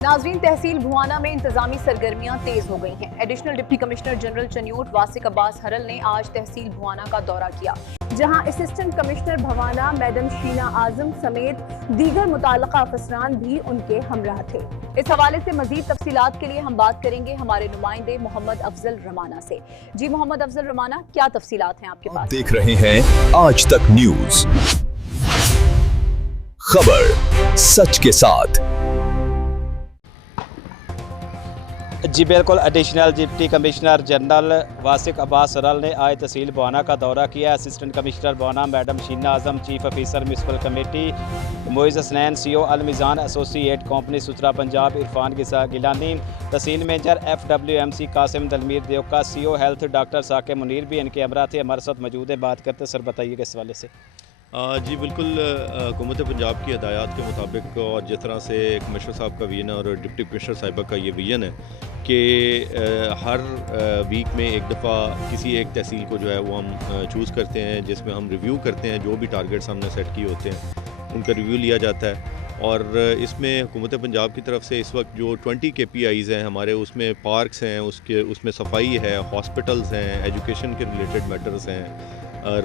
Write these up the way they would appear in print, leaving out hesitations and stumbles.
नाज़रीन, तहसील भुआना में इंतजामी सरगर्मियां तेज हो गई हैं। Additional deputy commissioner general Chiniot Wasiq Abbas Haral ने आज तहसील भुआना का दौरा किया, जहां assistant commissioner Bhowana madam Sheena Azam समेत दीगर मुताल्लिका अफसरान भी उनके हमराह थे। इस हवाले से मजीद तफसीलात के लिए हम बात करेंगे हमारे नुमाइंदे मोहम्मद अफजल रमाना से। जी मोहम्मद अफजल रमाना, क्या तफसीलात हैं आपके पास? देख रहे हैं आज तक न्यूज, खबर सच के साथ। जी बिल्कुल, additional deputy commissioner general Wasiq Abbas Haral ने आज तहसील भुआना का दौरा किया। Assistant commissioner Bhowana madam Sheena Azam, chief officer municipal committee Moiz Hasnain, CO Al Meezan associate company Suthra Punjab Irfan Gilani, tehsil manager FWMC Qasim Dalmir Devka, CO health doctor साके मुनीर भी इनके हमरा थे, हमारे साथ मौजूद है। बात करते सर, बताइएगा इस वाले से। जी बिल्कुल, हुकूमत पंजाब की हदायत के मुताबिक और जिस तरह से कमिश्नर साहब का विजन और डिप्टी कमिश्नर साहिबा का ये विजन है कि हर वीक में एक दफ़ा किसी एक तहसील को जो है वो हम चूज़ करते हैं, जिसमें हम रिव्यू करते हैं, जो भी टारगेट्स हमने सेट किए होते हैं उनका रिव्यू लिया जाता है। और इसमें हुकूमत पंजाब की तरफ से इस वक्त जो 20 KPIs हैं हमारे, उसमें पार्क्स हैं, उसमें सफाई है, हॉस्पिटल्स हैं, एजुकेशन के रिलेटेड मैटर्स हैं,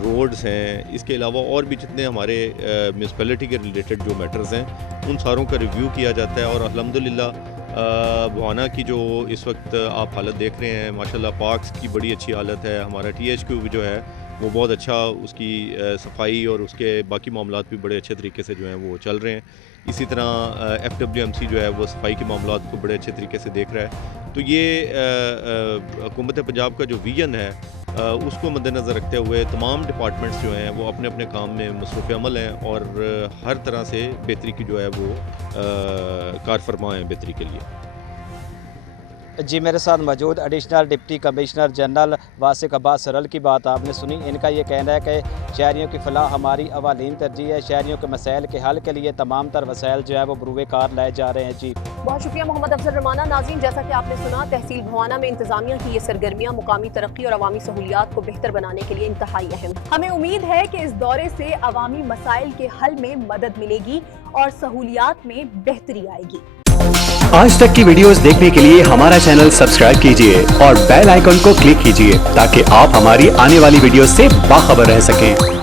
रोड्स हैं, इसके अलावा और भी जितने हमारे म्यूनसिपैलिटी के रिलेटेड जो मैटर्स हैं उन सारों का रिव्यू किया जाता है। और अल्हम्दुलिल्लाह भुआना की जो इस वक्त आप हालत देख रहे हैं, माशाल्लाह पार्क्स की बड़ी अच्छी हालत है। हमारा THQ भी जो है वो बहुत अच्छा, उसकी सफाई और उसके बाकी मामलात भी बड़े अच्छे तरीके से जो हैं वो चल रहे हैं। इसी तरह FWMC जो है वो सफाई के मामलात को बड़े अच्छे तरीके से देख रहा है। तो ये हुकूमत पंजाब का जो विजन है उसको मद्देनज़र रखते हुए तमाम डिपार्टमेंट्स जो हैं वो अपने अपने काम में मसरूफ़ अमल हैं और हर तरह से बेहतरी की जो है वो कार फरमा हैं बेहतरी के लिए। जी मेरे साथ मौजूद additional deputy commissioner general Wasiq Abbas हरल की बात आपने सुनी। इनका ये कहना है कि शहरियों की फलाह हमारी अवालीन तरजीह है, शहरियों के मसाइल के हल के लिए तमाम तर वसाइल जो है वो बरूए कार लाए जा रहे हैं। जी बहुत शुक्रिया मोहम्मद अफजल रमाना। नाज़रीन, जैसा कि आपने सुना, तहसील भुआना में इंतजामिया की ये सरगर्मियाँ मुकामी तरक्की और अवामी सहूलियात को बेहतर बनाने के लिए इंतहाई अहम। हमें उम्मीद है कि इस दौरे से अवामी मसाइल के हल में मदद मिलेगी और सहूलियात में बेहतरी आएगी। आज तक की वीडियोस देखने के लिए हमारा चैनल सब्सक्राइब कीजिए और बेल आइकन को क्लिक कीजिए ताकि आप हमारी आने वाली वीडियो से बाखबर रह सकें।